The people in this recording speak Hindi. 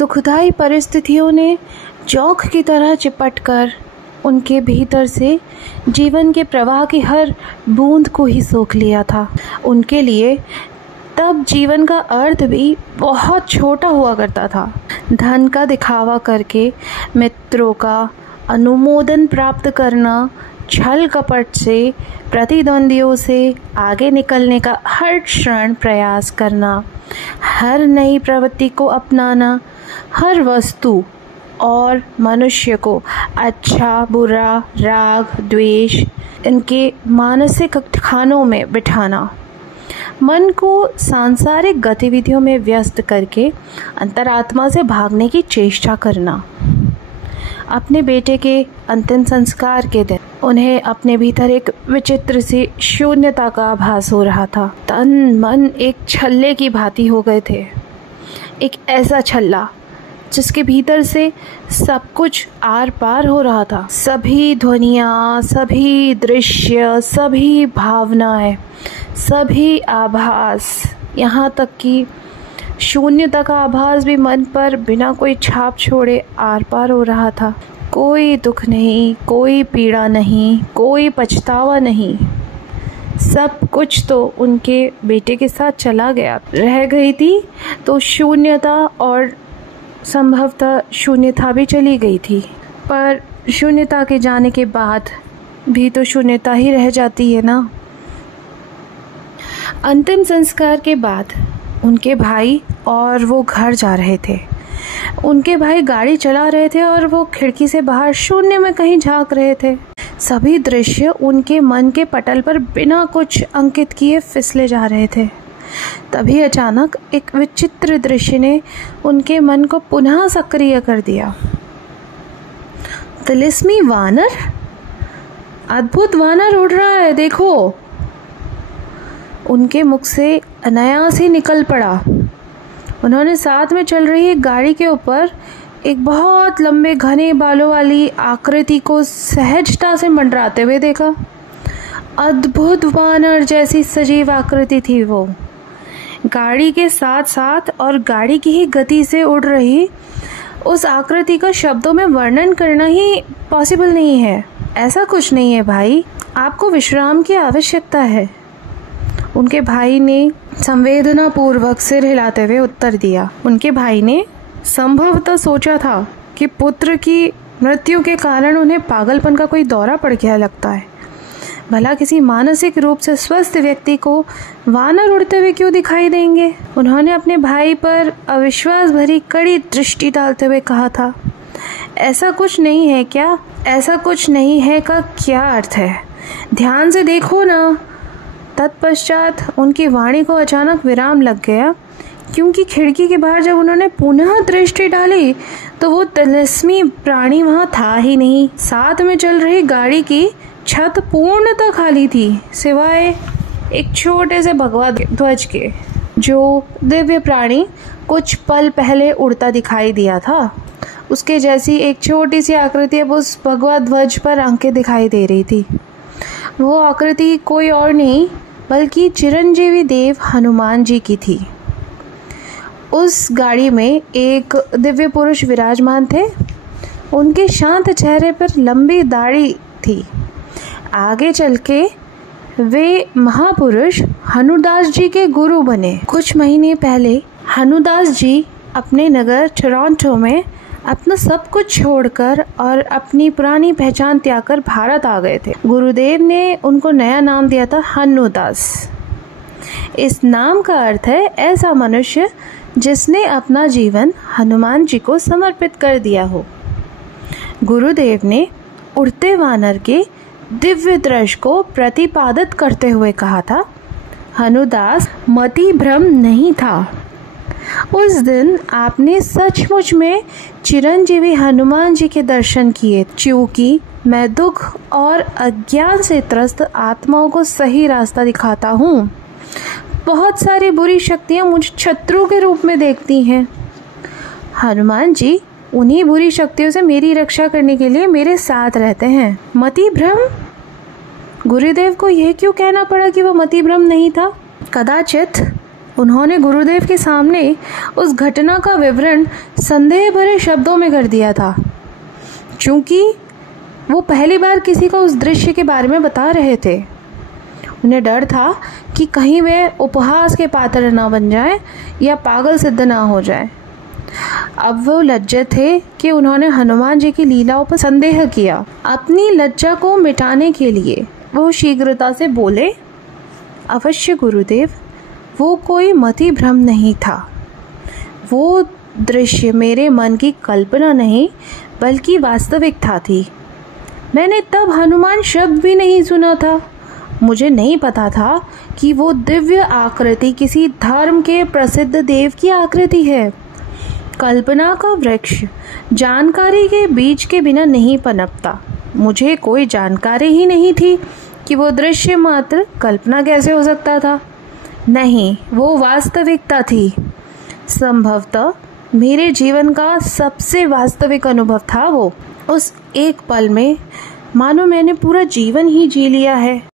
दुखदाई परिस्थितियों ने जोंक की तरह चिपटकर उनके भीतर से जीवन के प्रवाह की हर बूंद को ही सोख लिया था। उनके लिए तब जीवन का अर्थ भी बहुत छोटा हुआ करता था। धन का दिखावा करके मित्रों का अनुमोदन प्राप्त करना, छल कपट से प्रतिद्वंदियों से आगे निकलने का हर क्षण प्रयास करना, हर नई प्रवृत्ति को अपनाना, हर वस्तु और मनुष्य को अच्छा बुरा राग द्वेष इनके मानसिक खानों में बिठाना, मन को सांसारिक गतिविधियों में व्यस्त करके अंतरात्मा से भागने की चेष्टा करना। अपने बेटे के अंतिम संस्कार के दिन उन्हें अपने भीतर एक विचित्र सी शून्यता का आभास हो रहा था। तन मन एक छल्ले की भांति हो गए थे। एक ऐसा छल्ला जिसके भीतर से सब कुछ आर पार हो रहा था। सभी ध्वनियाँ, सभी दृश्य, सभी भावनाएं, सभी आभास, यहाँ तक कि शून्यता का आभास भी मन पर बिना कोई छाप छोड़े आर पार हो रहा था। कोई दुख नहीं, कोई पीड़ा नहीं, कोई पछतावा नहीं। सब कुछ तो उनके बेटे के साथ चला गया। रह गई थी तो शून्यता, और संभवतः शून्यता भी चली गई थी। पर शून्यता के जाने के बाद भी तो शून्यता ही रह जाती है ना। अंतिम संस्कार के बाद उनके भाई और वो घर जा रहे थे। उनके भाई गाड़ी चला रहे थे और वो खिड़की से बाहर शून्य में कहीं झांक रहे थे। सभी दृश्य उनके मन के पटल पर बिना कुछ अंकित किए फिसले जा रहे थे। तभी अचानक एक विचित्र दृश्य ने उनके मन को पुनः सक्रिय कर दिया। तिलिस्मी वानर, अद्भुत वानर उड़ रहा है, देखो। उनके मुख से अनायास ही निकल पड़ा। उन्होंने साथ में चल रही एक गाड़ी के ऊपर एक बहुत लंबे घने बालों वाली आकृति को सहजता से मंडराते हुए देखा। अद्भुत वानर जैसी सजीव आकृति थी वो। गाड़ी के साथ साथ और गाड़ी की ही गति से उड़ रही उस आकृति का शब्दों में वर्णन करना ही पॉसिबल नहीं है। ऐसा कुछ नहीं है भाई, आपको विश्राम की आवश्यकता है। उनके भाई ने संवेदना पूर्वक सिर हिलाते हुए उत्तर दिया। उनके भाई ने संभवतः सोचा था कि पुत्र की मृत्यु के कारण उन्हें पागलपन का कोई दौरा पड़ गया लगता है। भला किसी मानसिक रूप से स्वस्थ व्यक्ति को वानर उड़ते हुए क्यों दिखाई देंगे? उन्होंने अपने भाई पर अविश्वास भरी कड़ी दृष्टि डालते हुए कहा था, ऐसा कुछ नहीं है क्या? ऐसा कुछ नहीं है का क्या अर्थ है? ध्यान से देखो ना। तत्पश्चात उनकी वाणी को अचानक विराम लग गया, क्योंकि खिड़की के बाहर जब उन्होंने पुनः दृष्टि डाली तो वो तिलिस्मी प्राणी वहां था ही नहीं। साथ में चल रही गाड़ी की छत पूर्णतः खाली थी, सिवाय एक छोटे से भगवा ध्वज के, जो दिव्य प्राणी कुछ पल पहले उड़ता दिखाई दिया था। उसके जैसी एक छोटी सी आकृति अब उस भगवा ध्वज पर अंकित दिखाई दे रही थी। वो आकृति कोई और नहीं बल्कि चिरंजीवी देव हनुमान जी की थी। उस गाड़ी में एक दिव्य पुरुष विराजमान थे। उनके शांत चेहरे पर लंबी दाढ़ी थी। आगे चल के वे महापुरुष हनुदास जी के गुरु बने। कुछ महीने पहले हनुदास जी अपने नगर टोरंटो में अपना सब कुछ छोड़कर और अपनी पुरानी पहचान त्याग कर भारत आ गए थे। गुरुदेव ने उनको नया नाम दिया था हनुदास। इस नाम का अर्थ है ऐसा मनुष्य जिसने अपना जीवन हनुमान जी को समर्पित कर दिया हो। गुरुदेव ने उड़ते वानर के दिव्य दृश्य को प्रतिपादित करते हुए कहा था, हनुदास मति भ्रम नहीं था। उस दिन आपने सचमुच में चिरंजीवी हनुमान जी के दर्शन किए, क्योंकि मैं दुख और अज्ञान से त्रस्त आत्माओं को सही रास्ता दिखाता हूँ। बहुत सारी बुरी शक्तियाँ मुझे शत्रु के रूप में देखती हैं। हनुमान जी उन्हीं बुरी शक्तियों से मेरी रक्षा करने के लिए मेरे साथ रहते हैं। मति भ्रम? गुरुदेव को यह क्यों कहना पड़ा कि वो मति भ्रम नहीं था? कदाचित उन्होंने गुरुदेव के सामने उस घटना का विवरण संदेह भरे शब्दों में कर दिया था, क्योंकि वो पहली बार किसी को उस दृश्य के बारे में बता रहे थे। उन्हें डर था कि कहीं वे उपहास के पात्र ना बन जाएं या पागल सिद्ध ना हो जाएं। अब वो लज्जित थे कि उन्होंने हनुमान जी की लीलाओं पर संदेह किया। अपनी लज्जा को मिटाने के लिए वो शीघ्रता से बोले, अवश्य गुरुदेव, वो कोई मति भ्रम नहीं था। वो दृश्य मेरे मन की कल्पना नहीं बल्कि वास्तविकता थी। मैंने तब हनुमान शब्द भी नहीं सुना था। मुझे नहीं पता था कि वो दिव्य आकृति किसी धर्म के प्रसिद्ध देव की आकृति है। कल्पना का वृक्ष जानकारी के बीज के बिना नहीं पनपता। मुझे कोई जानकारी ही नहीं थी कि वो दृश्य मात्र कल्पना कैसे हो सकता था। नहीं, वो वास्तविकता थी। संभवतः मेरे जीवन का सबसे वास्तविक अनुभव था वो। उस एक पल में मानो मैंने पूरा जीवन ही जी लिया है।